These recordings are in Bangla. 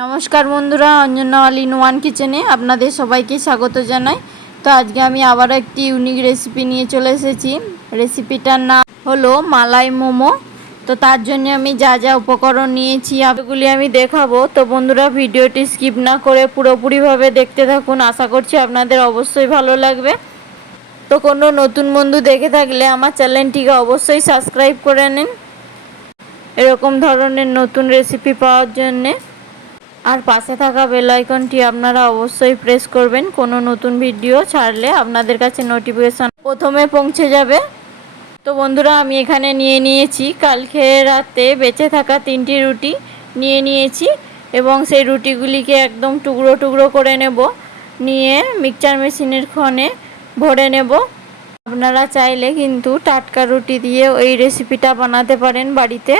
নমস্কার বন্ধুরা, অঞ্জনা অল.in.One কিচেনে আপনাদের সবাইকে স্বাগত জানাই। তো আজকে আমি আবারও একটি ইউনিক রেসিপি নিয়ে চলে এসেছি। রেসিপিটার নাম হলো মালাই মোমো। তো তার জন্য আমি যা যা উপকরণ নিয়েছি সেগুলি আমি দেখাবো। তো বন্ধুরা, ভিডিওটি স্কিপ না করে পুরোপুরিভাবে দেখতে থাকুন। আশা করছি আপনাদের অবশ্যই ভালো লাগবে। তো কোনো নতুন বন্ধু দেখে থাকলে আমার চ্যানেলটিকে অবশ্যই সাবস্ক্রাইব করে নিন এরকম ধরনের নতুন রেসিপি পাওয়ার জন্যে। আর পাশে থাকা বেল আইকনটি আপনারা অবশ্যই প্রেস করবেন। কোনো নতুন ভিডিও ছাড়লে আপনাদের কাছে নোটিফিকেশন প্রথমে পৌঁছে যাবে। তো বন্ধুরা, আমি এখানে নিয়েছি কালকে রাতে বেঁচে থাকা 3টি রুটি নিয়েছি এবং সেই রুটিগুলিকে একদম টুকরো টুকরো করে নেব, নিয়ে মিক্সচার মেশিনের ক্ষণে ভরে নেব। আপনারা চাইলে কিন্তু টাটকা রুটি দিয়ে ওই রেসিপিটা বানাতে পারেন বাড়িতে।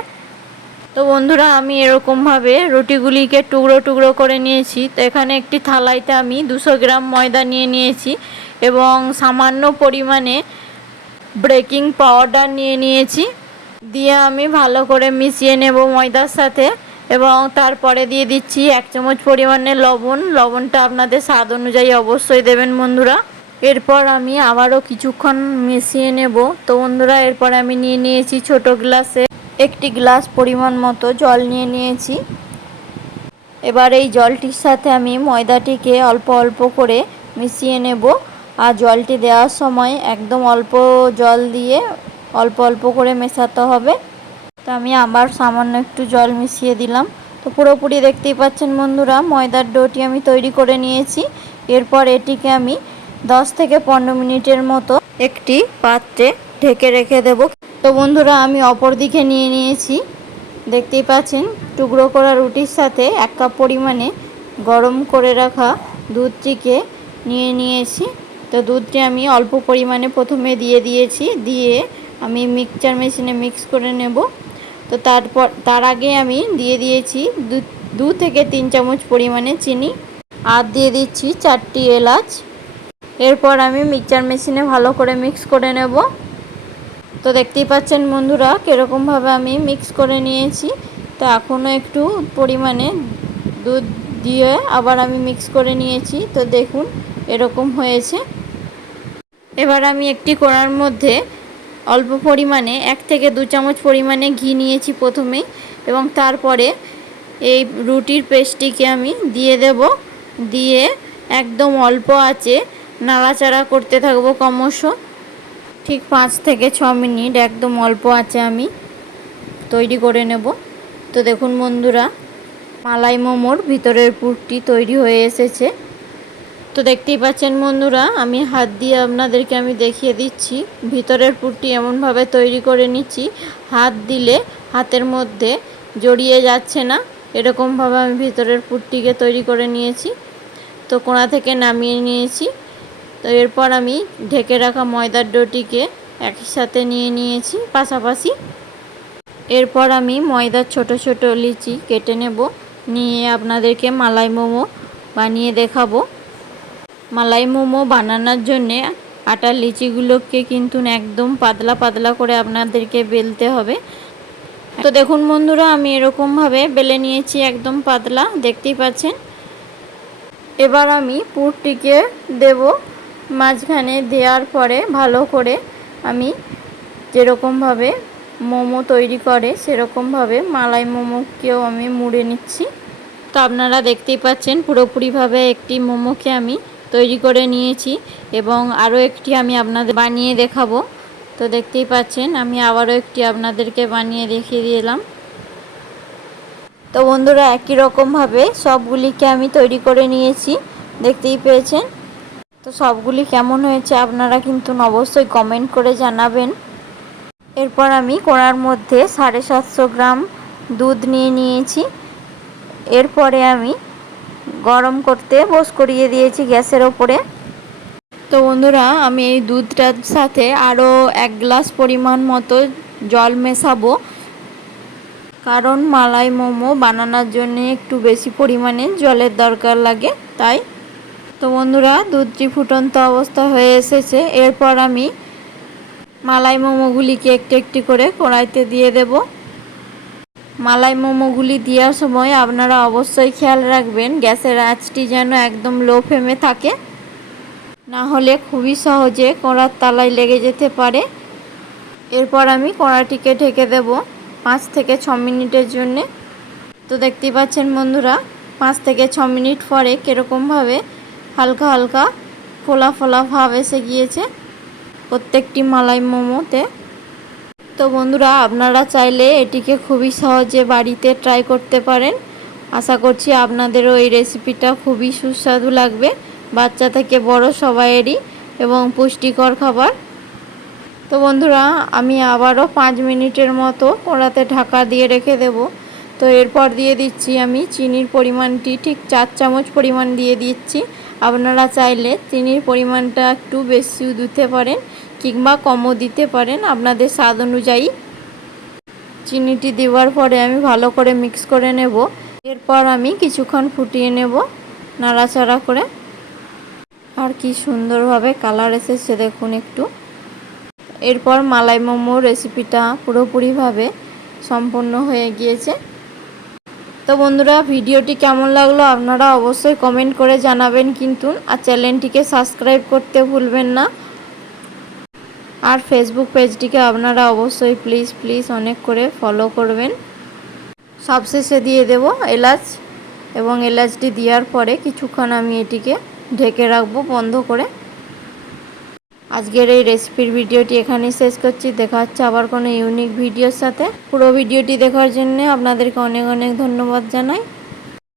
তো বন্ধুরা, আমি এরকমভাবে রুটিগুলিকে টুকরো টুকরো করে নিয়েছি। তো এখানে একটি থালাইতে আমি 200 গ্রাম ময়দা নিয়েছি এবং সামান্য পরিমাণে বেকিং পাউডার নিয়েছি। দিয়ে আমি ভালো করে মিশিয়ে নেব ময়দার সাথে এবং তারপরে দিয়ে দিচ্ছি 1 চামচ পরিমাণে লবণটা আপনাদের স্বাদ অনুযায়ী অবশ্যই দেবেন বন্ধুরা। এরপর আমি আবারও কিছুক্ষণ মিশিয়ে নেব। তো বন্ধুরা, এরপর আমি নিয়েছি ছোট গ্লাসে 1 গ্লাস পরিমাণ মতো জল নিয়েছি। এবার এই জলটির সাথে আমি ময়দাটিকে অল্প অল্প করে মিশিয়ে নেব। আর জলটি দেওয়ার সময় একদম অল্প জল দিয়ে অল্প অল্প করে মেশাতে হবে। তো আমি আবার সামান্য একটু জল মিশিয়ে দিলাম। তো পুরোপুরি দেখতেই পাচ্ছেন বন্ধুরা, ময়দার ডোটি আমি তৈরি করে নিয়েছি। এরপর এটিকে আমি 10 থেকে 15 মিনিটের মতো একটি পাত্রে ঢেকে রেখে দেব। তো বন্ধুরা, আমি অপর দিকে নিয়েছি, দেখতেই পাচ্ছেন টুকরো করা রুটির সাথে 1 কাপ পরিমাণে গরম করে রাখা দুধটিকে নিয়েছি। তো দুধটি আমি অল্প পরিমাণে প্রথমে দিয়ে আমি মিক্সচার মেশিনে মিক্স করে নেব। তো তার আগে আমি দিয়েছি 2 থেকে 3 চামচ পরিমাণে চিনি আর দিয়ে দিচ্ছি 4টি এলাচ। এরপর আমি মিক্সচার মেশিনে ভালো করে মিক্স করে নেব। তো দেখতেই পাচ্ছেন বন্ধুরা কীরকমভাবে আমি মিক্স করে নিয়েছি। তো এখনও একটু পরিমাণে দুধ দিয়ে আবার আমি মিক্স করে নিয়েছি। তো দেখুন এরকম হয়েছে। এবার আমি একটি কড়ার মধ্যে অল্প পরিমাণে 1 থেকে 2 চামচ পরিমাণে ঘি নিয়েছি প্রথমেই এবং তারপরে এই রুটির পেস্টটিকে আমি দিয়ে দেব। দিয়ে একদম অল্প আঁচে নাড়াচাড়া করতে থাকবো ক্রমশ। ঠিক 5 থেকে 6 মিনিট একদম অল্প আঁচে আমি তৈরি করে নেব। তো দেখুন বন্ধুরা, মালাই মোমোর ভিতরের পুরটি তৈরি হয়ে এসেছে। তো দেখতেই পাচ্ছেন বন্ধুরা, আমি হাত দিয়ে আপনাদেরকে আমি দেখিয়ে দিচ্ছি। ভিতরের পুরটি এমনভাবে তৈরি করে নিচ্ছি, হাত দিলে হাতের মধ্যে জড়িয়ে যাচ্ছে না, এরকমভাবে আমি ভিতরের পুরটিকে তৈরি করে নিয়েছি। তো কোণা থেকে নামিয়ে নিয়েছি। তো এরপর আমি ঢেকে রাখা ময়দার ডোটিকে একই সাথে নিয়েছি পাশাপাশি। এরপর আমি ময়দার ছোট ছোট লিচি কেটে নেব, নিয়ে আপনাদেরকে মালাই মোমো বানিয়ে দেখাবো। মালাই মোমো বানানোর জন্যে আটার লিচিগুলোকে কিন্তু একদম পাতলা পাতলা করে আপনাদেরকে বেলতে হবে। তো দেখুন বন্ধুরা, আমি এরকমভাবে বেলে নিয়েছি একদম পাতলা, দেখতেই পাচ্ছেন। এবার আমি পুরটিকে দেব মাঝখানে, দেওয়ার পরে ভালো করে আমি যেরকমভাবে মোমো তৈরি করে সেরকমভাবে মালাই মোমোকেও আমি মুড়ে নিচ্ছি। তো আপনারা দেখতেই পাচ্ছেন পুরোপুরিভাবে একটি মোমোকে আমি তৈরি করে নিয়েছি এবং আরও একটি আমি আপনাদের বানিয়ে দেখাবো। তো দেখতেই পাচ্ছেন আমি আবারও একটি আপনাদেরকে বানিয়ে দেখিয়ে দিলাম। তো বন্ধুরা, একই রকমভাবে সবগুলিকে আমি তৈরি করে নিয়েছি, দেখতেই পেয়েছেন। তো সবগুলি কেমন হয়েছে আপনারা কিন্তু অবশ্যই কমেন্ট করে জানাবেন। এরপর আমি কড়ার মধ্যে 750 গ্রাম দুধ নিয়েছি। এরপরে আমি গরম করতে করিয়ে দিয়েছি গ্যাসের ওপরে। তো বন্ধুরা, আমি এই দুধটার সাথে আরও 1 গ্লাস পরিমাণ মতো জল মেশাবো, কারণ মালাই মোমো বানানোর জন্য একটু বেশি পরিমাণে জলের দরকার লাগে তাই। তো বন্ধুরা, দুধটি ফুটন্ত অবস্থা হয়ে এসেছে। এরপর আমি মালাই মোমোগুলিকে একটু একটু করে কড়াইতে দিয়ে দেব। মালাই মোমোগুলি দেওয়ার সময় আপনারা অবশ্যই খেয়াল রাখবেন গ্যাসের আঁচটি যেন একদম লো ফ্লেমে থাকে, না হলে খুবই সহজে কড়ার তলায় লেগে যেতে পারে। এরপর আমি কড়াটিকে ঢেকে দেব 5 থেকে 6 মিনিটের জন্যে। তো দেখতেই পাচ্ছেন বন্ধুরা 5 থেকে 6 মিনিট পরে কীরকমভাবে হালকা হালকা ফোলা ফোলা ভাব এসে গিয়েছে প্রত্যেকটি মালাই মোমোতে। তো বন্ধুরা আপনারা চাইলে এটিকে খুবই সহজে বাড়িতে ট্রাই করতে পারেন। আশা করছি আপনাদেরও এই রেসিপিটা খুবই সুস্বাদু লাগবে, বাচ্চা থেকে বড় সবাইয়েরই, এবং পুষ্টিকর খাবার। তো বন্ধুরা আমি আবারও 5 মিনিটের মতো কড়াতে ঢাকা দিয়ে রেখে দেব। তো এরপর দিয়ে দিচ্ছি আমি চিনির পরিমাণটি ঠিক 4 চামচ পরিমাণ দিয়ে দিচ্ছি। আপনারা চাইলে চিনির পরিমাণটা একটু বেশিও দিতে পারেন কিংবা কমও দিতে পারেন আপনাদের স্বাদ অনুযায়ী। চিনিটি দেওয়ার পরে আমি ভালো করে মিক্স করে নেব। এরপর আমি কিছুক্ষণ ফুটিয়ে নেব নাড়াচাড়া করে। আর কি সুন্দরভাবে কালার এসেছে দেখুন একটু। এরপর মালাই মোমো রেসিপিটা পুরোপুরিভাবে সম্পূর্ণ হয়ে গিয়েছে। তো বন্ধুরা ভিডিওটি কেমন লাগলো আপনারা অবশ্যই কমেন্ট করে জানাবেন কিন্তু, আর চ্যানেলটিকে সাবস্ক্রাইব করতে ভুলবেন না। আর ফেসবুক পেজটিকে আপনারা অবশ্যই প্লিজ প্লিজ অনেক করে ফলো করবেন। সবশেষে দিয়ে দেব এলাচ, এবং এলাচটি দেওয়ার পরে কিছুক্ষণ আমি এটিকে ঢেকে রাখবো বন্ধ করে। আজকের এই রেসিপির ভিডিওটি এখানেই শেষ করছি। দেখা হচ্ছে আবার কোনো ইউনিক ভিডিওর সাথে। পুরো ভিডিওটি দেখার জন্য আপনাদেরকে অনেক অনেক ধন্যবাদ জানাই।